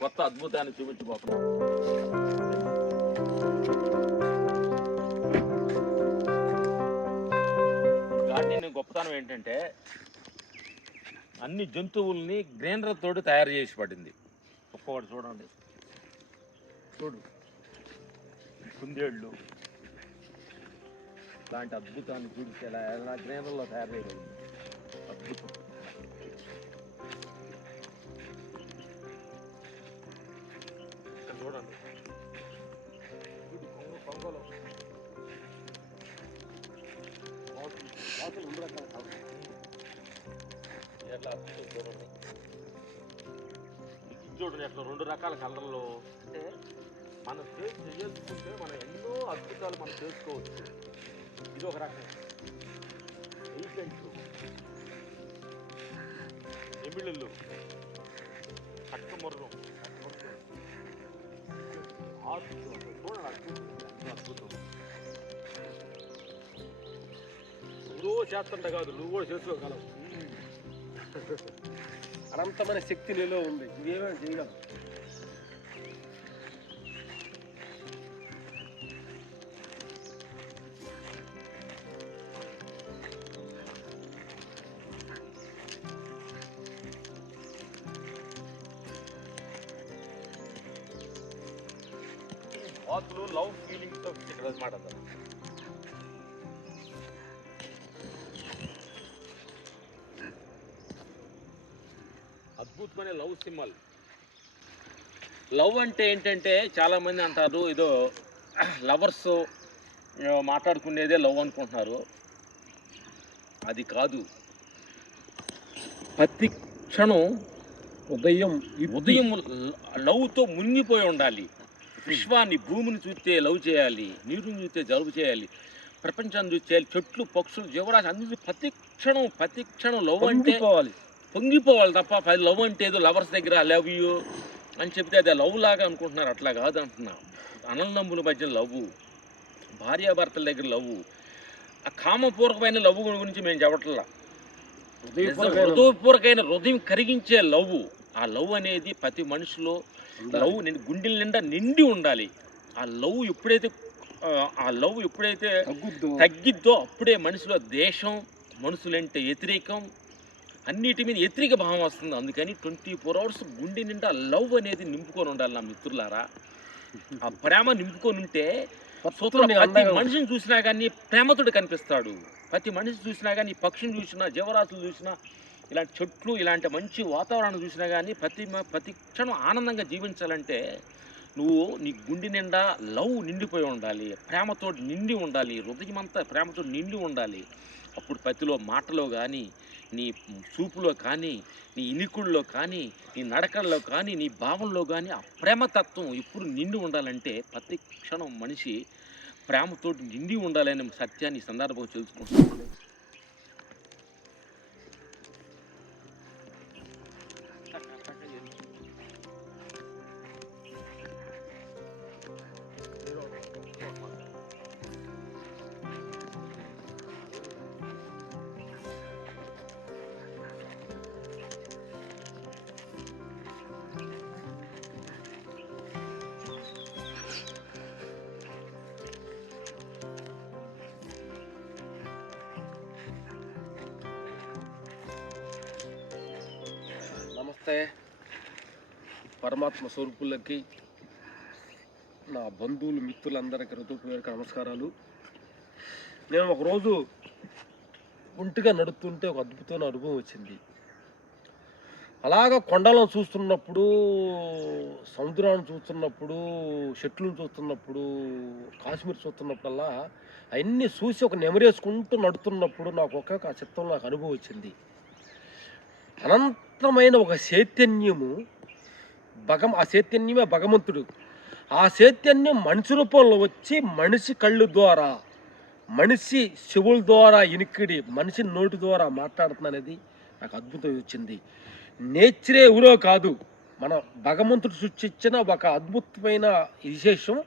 కొత్త అద్భుతాన్ని చూపించబోతున్నాం గార్డెన్ గొప్పతనం ఏంటంటే అన్ని జంతువుల్ని గ్రైండర్ తోటి తయారు చేసి పడింది. ఒక్కొక్కటి చూడండి. చూడు. కుందేళ్ళు. లాంటి అద్భుతాన్ని చూపించి ఎలా ఎలా గ్రైండర్లో తయారు చేయగలిగింది అద్భుతం. చూడండి. చూడు కొంగ కొంగలో బాతులు ఎట్లా చూడండి చూడండి అట్లా రెండు రకాల కలర్లు. అంటే మనం ఫేస్ చేసుకుంటే మనం ఎన్నో అద్భుతాలు మనం చేసుకోవచ్చు. ఇది ఒక రకం. ఎలిఫెంట్లు ఎమిళ్ళు కట్టముర్రం చూడండి అద్భుతం అద్భుతం నువ్వు చేస్తుంట కాదు నువ్వు కూడా చేసుకోగలవు అనంతమైన శక్తి నీలో ఉంది. ఇవేమైనా చేయగలవు లవ్ ఫీలింగ్తో ఇక్కడ మాట్లాడతారు అద్భుతమైన లవ్ సింబల్ లవ్ అంటే ఏంటంటే చాలా మంది అంటారు ఏదో లవర్స్ మాట్లాడుకునేదే లవ్ అనుకుంటున్నారు అది కాదు. ప్రతి క్షణం ఉదయం ఉదయం లవ్తో మునిగిపోయి ఉండాలి. విశ్వాన్ని భూమిని చూస్తే లవ్ చేయాలి నీరుని చూస్తే జలుబు చేయాలి ప్రపంచాన్ని చూస్తే చేయాలి చెట్లు పక్షులు జీవరాశి అన్ని ప్రతి క్షణం ప్రతి క్షణం లవ్ అంటే పొంగిపోవాలి. తప్ప పది లవ్ అంటే ఏదో లవర్స్ దగ్గర లవ్ యూ అని చెప్తే అది లవ్ లాగా అనుకుంటున్నారు. అట్లా కాదు అంటున్నా. అనందముల మధ్య లవ్ భార్యాభర్తల దగ్గర లవ్ ఆ కామపూర్వకమైన లవ్ గురించి మేము చెప్పట్లా. హృదయపూర్వకమైన హృదయం కరిగించే లవ్ ఆ లవ్ అనేది ప్రతి మనిషిలో లవ్ నిండి గుండెల నిండా నిండి ఉండాలి. ఆ లవ్ ఎప్పుడైతే ఆ, లవ్ ఎప్పుడైతే తగ్గుద్దు? తగ్గిద్దో అప్పుడే మనిషిలో దేశం మనుషులంటే వ్యతిరేకం అన్నిటి మీద వ్యతిరేక భావం వస్తుంది. అందుకని ట్వంటీ ఫోర్ అవర్స్ గుండె నిండా లవ్ అనేది నింపుకొని ఉండాలి నా మిత్రులారా. ఆ ప్రేమ నింపుకొని ఉంటే ప్రతి మనిషిని చూసినా కానీ ప్రేమతోడు కనిపిస్తాడు. ప్రతి మనిషి చూసినా కానీ పక్షిని చూసినా జీవరాశులు చూసినా ఇలాంటి చెట్లు ఇలాంటి మంచి వాతావరణం చూసినా కానీ ప్రతి ప్రతి క్షణం ఆనందంగా జీవించాలంటే నువ్వు నీ గుండె నిండా లవ్ నిండిపోయి ఉండాలి. ప్రేమతో నిండి ఉండాలి. హృదయం అంతా ప్రేమతో నిండి ఉండాలి. అప్పుడు ప్రతిలో మాటలో కానీ నీ చూపులో కానీ నీ ఇనికుల్లో కానీ నీ నడకల్లో కానీ నీ భావంలో కానీ ఆ ప్రేమతత్వం ఎప్పుడు నిండి ఉండాలంటే ప్రతి క్షణం మనిషి ప్రేమతో నిండి ఉండాలనే సత్యాన్ని ఈ సందర్భంగా తెలుసుకుంటున్నాను. నమస్తే. పరమాత్మ స్వరూపులకి నా బంధువులు మిత్రులందరికీ హృదయపూర్వక నమస్కారాలు. నేను ఒకరోజు ఒంటిగా నడుస్తుంటే ఒక అద్భుతమైన అనుభవం వచ్చింది. అలాగ కొండలను చూస్తున్నప్పుడు సముద్రాన్ని చూస్తున్నప్పుడు చెట్లను చూస్తున్నప్పుడు కాశ్మీర్ చూస్తున్నప్పుడల్లా అవన్నీ చూసి ఒక నెమరేసుకుంటూ నడుతున్నప్పుడు నాకు ఒక చిత్తం నాకు అనుభవం వచ్చింది. అనంత అనంతమైన ఒక చైతన్యము. భగం ఆ చైతన్యమే భగవంతుడు. ఆ చైతన్యం మనిషి రూపంలో వచ్చి మనిషి కళ్ళు ద్వారా మనిషి చెవుల ద్వారా ఇనికిడి మనిషి నోటి ద్వారా మాట్లాడుతున్నది నాకు అద్భుతం వచ్చింది. నేచరే ఊరో కాదు. మన భగవంతుడు సృష్టించిన ఒక అద్భుతమైన విశేషం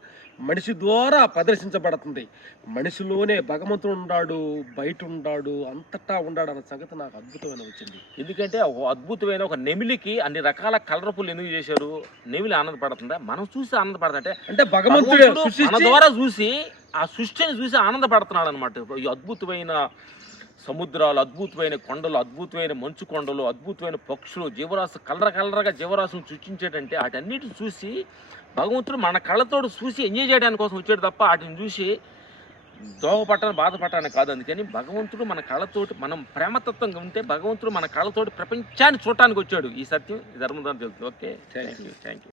మనిషి ద్వారా ప్రదర్శించబడుతుంది. మనిషిలోనే భగవంతుడు ఉన్నాడు బయట ఉన్నాడు అంతటా ఉన్నాడు అన్న సంగతి నాకు అద్భుతమైన వచ్చింది. ఎందుకంటే అద్భుతమైన ఒక నెమిలికి అన్ని రకాల కలర్ఫుల్ ఎందుకు చేశారు? నెమిలి ఆనందపడుతుందా? మనం చూసి ఆనందపడదంటే అంటే భగవంతుడు భగవంతుడు మన ద్వారా చూసి ఆ సృష్టిని చూసి ఆనందపడుతున్నాడు అనమాట ఈ అద్భుతమైన సముద్రాలు అద్భుతమైన కొండలు అద్భుతమైన మంచు కొండలు అద్భుతమైన పక్షులు జీవరాశి కలర కలరగా జీవరాశులు సృష్టించేటంటే వాటన్నిటిని చూసి భగవంతుడు మన కళ్ళతోడు చూసి ఎంజాయ్ చేయడానికి కోసం వచ్చాడు తప్ప వాటిని చూసి దోహపట్టని బాధపడటానికి కాదు. అందుకని భగవంతుడు మన కళ్ళతోటి మనం ప్రేమతత్వంగా ఉంటే భగవంతుడు మన కళ్ళతోటి ప్రపంచాన్ని చూడటానికి వచ్చాడు. ఈ సత్యం ఈ ధర్మం తెలుసు okay? Thank you thank you